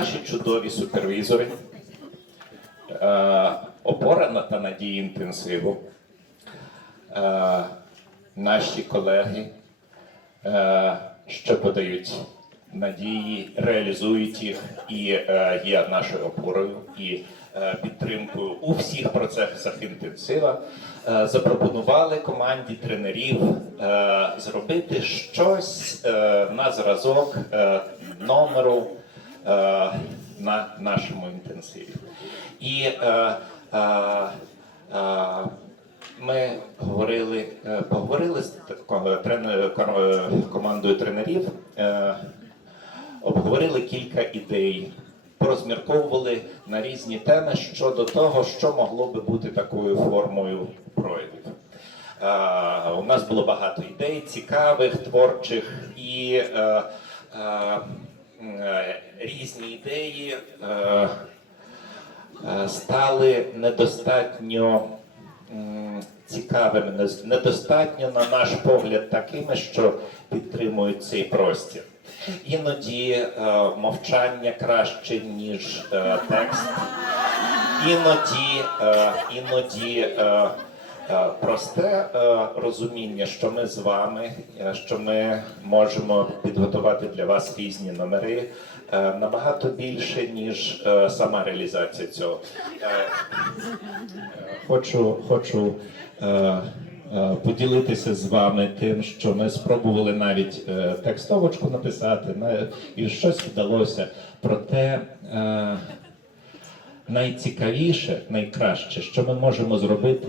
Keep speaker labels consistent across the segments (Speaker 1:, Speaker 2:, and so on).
Speaker 1: наші чудові супервізори, е, опора та надії інтенсиву, е, наші колеги, е, що подають надії, реалізують їх і є нашою опорою і підтримкою у всіх процесах інтенсива, запропонували команді тренерів зробити щось на зразок номеру на нашому інтенсиві. І е, е, е, ми говорили, е, поговорили з командою тренерів, е, обговорили кілька ідей, порозмірковували на різні теми щодо того, що могло би бути такою формою проявів. Е, У нас було багато ідей, цікавих, творчих і е, е, е, різні ідеї е, е, стали недостатньо цікавими, недостатньо, на наш погляд, такими, що підтримують цей простір. Іноді е, мовчання краще, ніж е, текст. Іноді, е, іноді е, е, просте е, розуміння, що ми з вами, е, що ми можемо підготувати для вас різні номери, е, набагато більше, ніж е, сама реалізація цього. Е, Хочу, хочу е, е, поділитися з вами тим, що ми спробували навіть е, текстовочку написати, і щось вдалося. Проте е, найцікавіше, найкраще, що ми можемо зробити,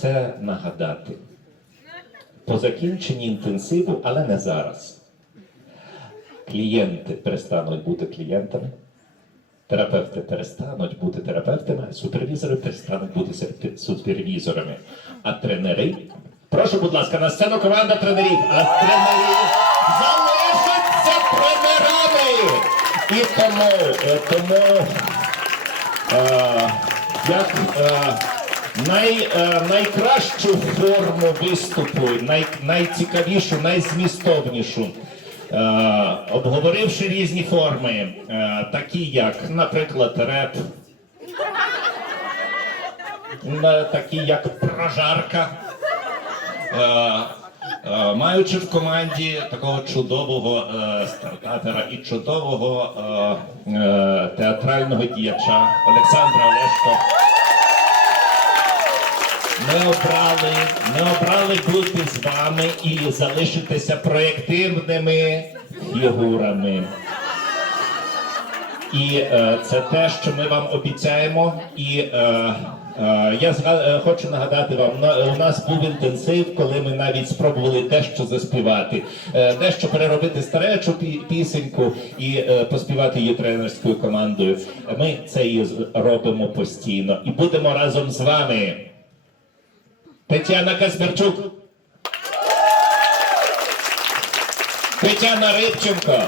Speaker 1: це нагадати. По закінченні інтенсиву, але не зараз. Клієнти перестануть бути клієнтами. Терапевти перестануть бути терапевтами, супервізори перестануть бути супервізорами. А тренери, прошу, будь ласка, на сцену команда тренерів, а тренери залишаться тренерами. І тому, е, тому е, як е, най, е, найкращу форму виступу, най, найцікавішу, найзмістовнішу. Е, обговоривши різні форми, е, такі як, наприклад, реп, такі як прожарка, маючи в команді такого чудового стартапера і чудового театрального діяча Олександра Олешко. Ми обрали, ми обрали бути з вами і залишитися проєктивними фігурами. І е, це те, що ми вам обіцяємо. І е, е, я зга- е, хочу нагадати вам, на- у нас був інтенсив, коли ми навіть спробували дещо заспівати, е, дещо переробити старечу пі- пісеньку і е, поспівати її тренерською командою. Ми це і робимо постійно і будемо разом з вами. Тетяна Казберчук. Тетяна Рибченко.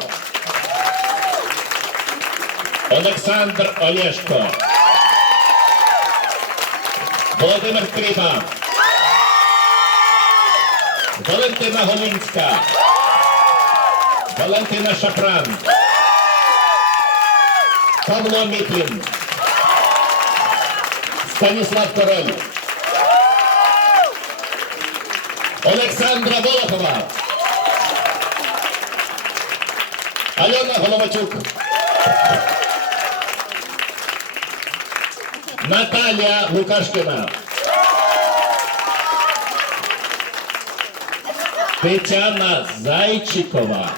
Speaker 1: Олександр Олєшко. Володимир Криба. Валентина Голинська. Валентина Шапран. Павло Мітлін. Станіслав Король. Олександра Волохова. Альона Головачук. Наталія Лукашкіна. Тетяна Зайчикова.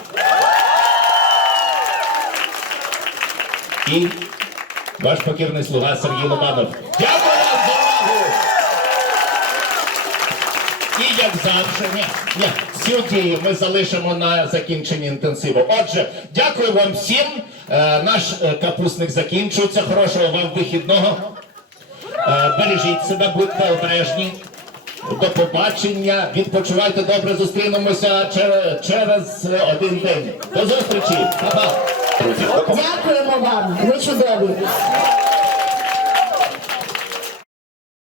Speaker 1: І ваш покірний слуга Сергій Лобанов. Дякую І як завжди, ні, ні, цю дію ми залишимо на закінченні інтенсиву. Отже, дякую вам всім. Е, наш е, капусник закінчується. Хорошого вам вихідного. Е, бережіть себе, будьте обережні. До побачення. Відпочивайте добре. Зустрінемося через, через один день. До зустрічі. Па-па.
Speaker 2: Дякуємо вам, ви чудові.